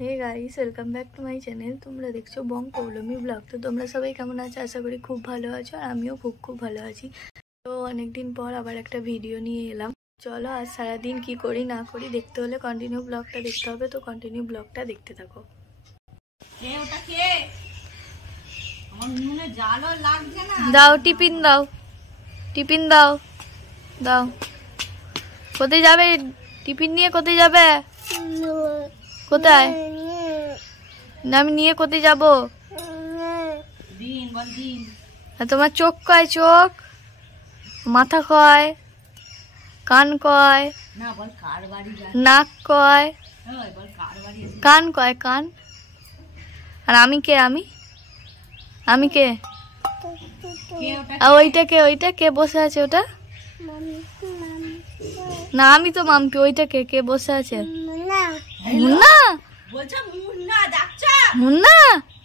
Hey guys, welcome back to my channel. তোমরা দেখছো বং Poulami blog. তো তোমরা সবাই কেমন আছো? আশা করি খুব ভালো আছো, আর আমিও খুব ভালো আছি। তো অনেকদিন পর আবার একটা ভিডিও নিয়ে এলাম। চলো আজ সারাদিন কি করি না করি দেখতে হলে কন্টিনিউ ব্লগটা দেখতে হবে। তো কন্টিনিউ ব্লগটা দেখতে থাকো। দাও টিফিন, দাও টিফিন, দাও দাও। কোথায় যাবে? টিফিন নিয়ে কোথায় যাবে? কোথায়? না আমি নিয়ে কোথায় যাবো? তোমার চোখ কয়? চোখ, মাথা কয়, কান কয়, নাক কয়, কান কয়, কান। আর আমি কে? আমি কে? আর ওইটা কে? ওইটা কে বসে আছে? ওটা না, আমি তো মাম্পি। ওইটা কে? কে বসে আছে? মুন্না বলছো। মুন্না ডাকছো? মুন্না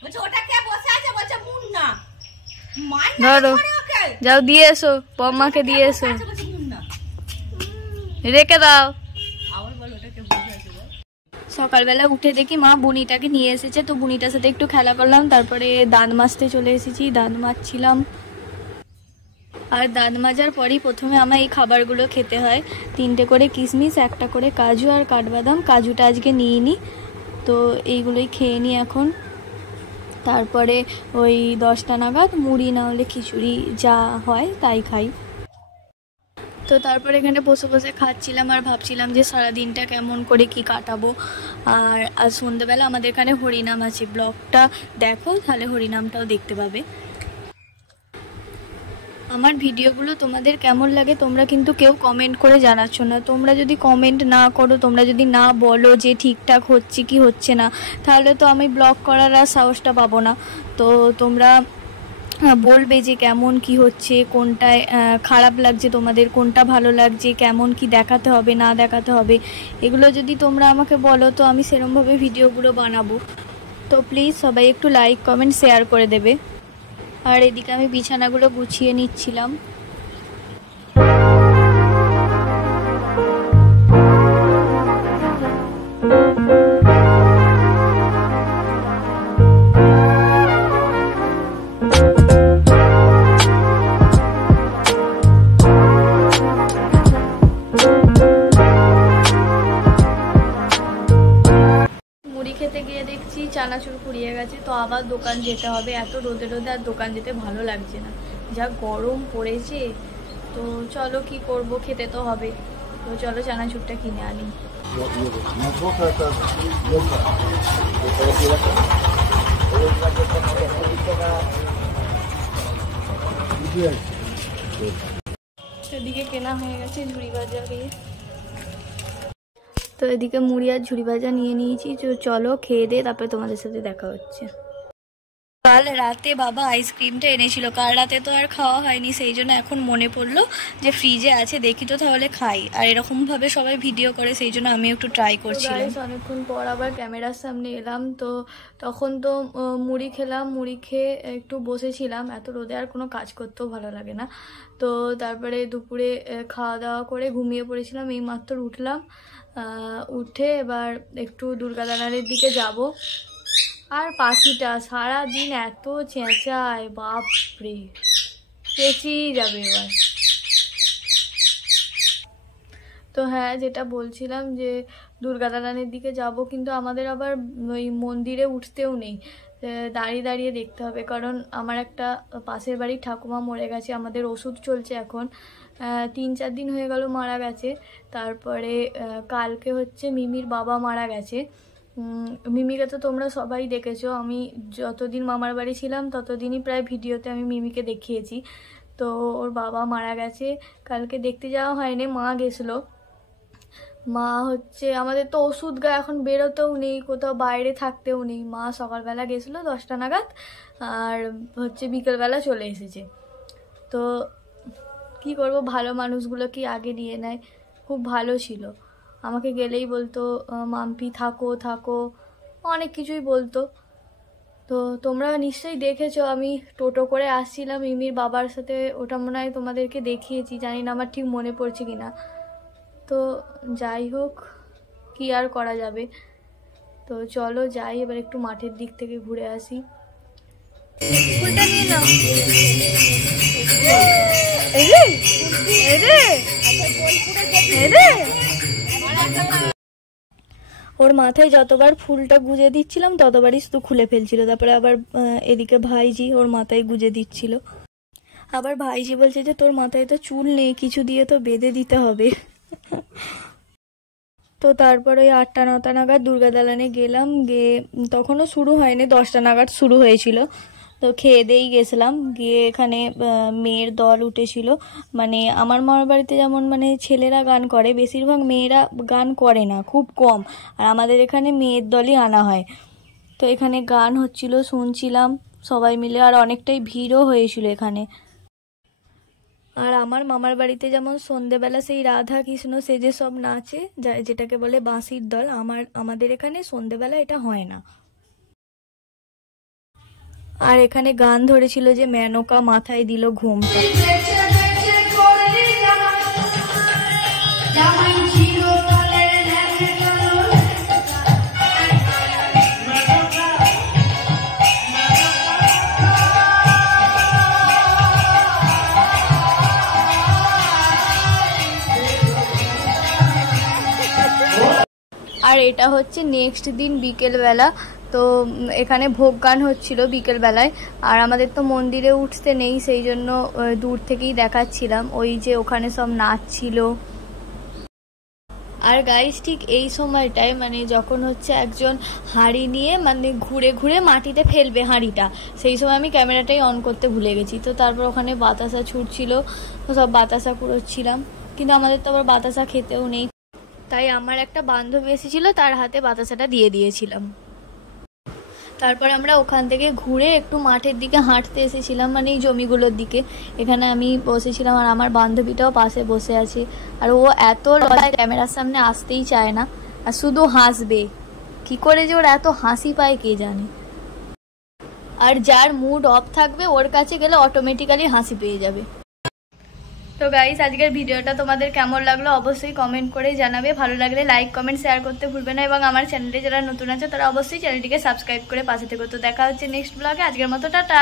বলছো। ওটা কে বসে আছে? বলছো মুন্না। ধরো, যাও দিয়ে এসো, বম্মাকে দিয়ে এসো, রেখে দাও। সকালবেলা উঠে দেখি মা বুনিটাকে নিয়ে এসেছে। তো বুনিটার সাথে একটু খেলা করলাম, তারপরে দাঁত মাজতে চলে এসেছি। দাঁত মাজছিলাম, আর দাঁত মাজার পরই প্রথমে আমার এই খাবারগুলো খেতে হয়। 3টে করে কিশমিশ, 1টা করে কাজু আর কাঠবাদাম। কাজুটা আজকে নিয়ে নিই, তো এইগুলোই খেয়ে নিই এখন। তারপরে ওই 10টা নাগাদ মুড়ি না হলে খিচুড়ি যা হয় তাই খাই। তো তারপরে এখানে বসে বসে খাচ্ছিলাম আর ভাবছিলাম যে সারাদিনটা কেমন করে কি কাটাবো। আর আজ সন্ধ্যেবেলা আমাদের এখানে হরিনাম আছে। ব্লগটা দেখো, তাহলে হরিনামটাও দেখতে পাবে। আমার ভিডিওগুলো তোমাদের কেমন লাগে তোমরা কিন্তু কেউ কমেন্ট করে জানাচ্ছ না। তোমরা যদি কমেন্ট না করো, তোমরা যদি না বলো যে ঠিকঠাক হচ্ছে কি হচ্ছে না, তাহলে তো আমি ব্লগ করার আর সাহসটা পাবো না। তো তোমরা বলবে যে কেমন কি হচ্ছে, কোনটায় খারাপ লাগছে তোমাদের, কোনটা ভালো লাগছে, কেমন কি দেখাতে হবে না দেখাতে হবে, এগুলো যদি তোমরা আমাকে বলো তো আমি সেরকমভাবে ভিডিওগুলো বানাবো। তো প্লিজ সবাই একটু লাইক কমেন্ট শেয়ার করে দেবে। আর এদিকে আমি বিছানাগুলো গুছিয়ে নিচ্ছিলাম। খেতে গিয়ে দেখছি চানাচুর ফুরিয়ে গেছে। তো আবার দোকান যেতে হবে। এত রোদে রোদে আর দোকান যেতে ভালো লাগছে না, যা গরম পড়েছে। তো চলো কি করব, খেতে তো হবে। তো চলো চানাচুরটা কিনে আনি। এদিকে কেনা হয়ে গেছে ঝুড়ি ভাজা দিয়ে। তো এদিকে মুড়ি আর ঝুড়ি ভাজা নিয়ে নিয়েছি। তো চলো খেয়ে দিয়ে তারপরে তোমাদের সাথে দেখা হচ্ছে। কাল রাতে বাবা আইসক্রিমটা এনেছিল, কাল রাতে তো আর খাওয়া হয়নি, সেই জন্য এখন মনে পড়লো যে ফ্রিজে আছে, দেখি তো তাহলে খাই। আর এরকমভাবে সবাই ভিডিও করে, সেই জন্য আমি একটু ট্রাই করছিলাম। অনেকক্ষণ পর আবার ক্যামেরার সামনে এলাম। তো তখন তো মুড়ি খেলাম, মুড়ি খেয়ে একটু বসেছিলাম। এত রোদে আর কোনো কাজ করতেও ভালো লাগে না। তো তারপরে দুপুরে খাওয়া দাওয়া করে ঘুমিয়ে পড়েছিলাম। এই মাত্র উঠলাম, উঠে এবার একটু দুর্গা দালানের দিকে যাব। আর পাখিটা সারাদিন এত চেঁচায়, বাপরে, চেঁচিয়ে যাবে এবার। তো হ্যাঁ, যেটা বলছিলাম যে দুর্গা দালানের দিকে যাব, কিন্তু আমাদের আবার ওই মন্দিরে উঠতেও নেই, দাঁড়িয়ে দাঁড়িয়ে দেখতে হবে। কারণ আমার একটা পাশের বাড়ির ঠাকুমা মরে গেছে, আমাদের ওষুধ চলছে এখন। 3-4 দিন হয়ে গেল মারা গেছে। তারপরে কালকে হচ্ছে মিমির বাবা মারা গেছে। মিমিকে তো তোমরা সবাই দেখেছো। আমি যতদিন মামার বাড়ি ছিলাম ততদিনই প্রায় ভিডিওতে আমি মিমিকে দেখিয়েছি। তো ওর বাবা মারা গেছে, কালকে দেখতে যাওয়া হয়নি, মা গেছিলো। মা হচ্ছে আমাদের তো ওষুধ গা এখন বেরোতেও নেই, কোথাও বাইরে থাকতেও নেই। মা সকালবেলা গেছিলো 10টা নাগাদ, আর হচ্ছে বিকেলবেলা চলে এসেছে। তো কি করব, ভালো মানুষগুলো কি আগে নিয়ে নেয়। খুব ভালো ছিল, আমাকে গেলেই বলতো মাম্পি থাকো থাকো, অনেক কিছুই বলতো। তো তোমরা নিশ্চয়ই দেখেছো আমি টোটো করে আসছিলাম মিমির বাবার সাথে, ওটা মনে হয় তোমাদেরকে দেখিয়েছি, জানি না আমার ঠিক মনে পড়ছে কিনা। তো যাই হোক, কি আর করা যাবে। তো চলো যাই, এবার একটু মাঠের দিক থেকে ঘুরে আসি। ফুলটা নিয়ে নাও। ওর মাথায় যতবার ফুলটা গুজে দিচ্ছিলাম ততবারই শুধু খুলে ফেলছিল। তারপরে আবার এদিকে ভাইজি ওর মাথায় গুজে দিচ্ছিল। আবার ভাইজি বলছে যে তোর মাথায় তো চুল নেই, কিছু দিয়ে তো বেঁধে দিতে হবে। তো তারপর ওই 8টা 9টা নাগাদ দুর্গা দালানে গেলাম, গিয়ে তখনও শুরু হয়নি, 10টা নাগাদ শুরু হয়েছিল। তো খেয়ে দিয়েই গেছিলাম, গিয়ে এখানে মেয়ের দল উঠেছিল। মানে আমার মামার বাড়িতে যেমন মানে ছেলেরা গান করে, বেশিরভাগ মেয়েরা গান করে না, খুব কম। আর আমাদের এখানে মেয়ের দলই আনা হয়। তো এখানে গান হচ্ছিল, শুনছিলাম সবাই মিলে, আর অনেকটাই ভিড়ও হয়েছিল এখানে। আর আমার মামার বাড়িতে যেমন সন্ধেবেলা সেই রাধা কৃষ্ণ সেজে সব নাচে, যেটাকে বলে বাঁশির দল, আমাদের এখানে সন্ধেবেলা এটা হয় না। আর এখানে গান ধরেছিল যে মেনকা মাথায় দিল ঘোমটা। আর এটা হচ্ছে নেক্সট দিন বিকেলবেলা। তো এখানে ভোগ গান হচ্ছিল বিকেলবেলায়। আর আমাদের তো মন্দিরে উঠতে নেই, সেই জন্য দূর থেকেই দেখাচ্ছিলাম, ওই যে ওখানে সব নাচছিল। আর গাইস ঠিক এই সময়টায় মানে যখন হচ্ছে একজন হাঁড়ি নিয়ে মানে ঘুরে ঘুরে মাটিতে ফেলবে হাঁড়িটা, সেই সময় আমি ক্যামেরাটাই অন করতে ভুলে গেছি। তো তারপর ওখানে বাতাসা ছুটছিল, তো সব বাতাসা কুড়োচ্ছিলাম, কিন্তু আমাদের তো আবার বাতাসা খেতেও নেই, তাই আমার একটা বান্ধবী এসেছিল, তার হাতে বাতাসাটা দিয়ে দিয়েছিলাম। তারপর আমরা ওখান থেকে ঘুরে একটু মাঠের দিকে হাঁটতে এসেছিলাম, মানে এই জমিগুলোর দিকে। এখানে আমি বসেছিলাম আর আমার বান্ধবীটাও পাশে বসে আছে। আর ও এত লজ্জায় ক্যামেরার সামনে আসতেই চায় না, আর শুধু হাসবে। কি করে যে ওর এত হাসি পায় কে জানে। আর যার মুড অফ থাকবে ওর কাছে গেলে অটোমেটিক্যালি হাসি পেয়ে যাবে। তো গাইস আজকের ভিডিওটা তোমাদের কেমন লাগলো অবশ্যই কমেন্ট করে জানাবে। ভালো লাগলে লাইক কমেন্ট শেয়ার করতে ভুলবে না, এবং আমার চ্যানেলে যারা নতুন আছে তারা অবশ্যই চ্যানেলটিকে সাবস্ক্রাইব করে পাশে থেকো। তো দেখা হচ্ছে নেক্সট ব্লগে, আজকের মতো টাটা।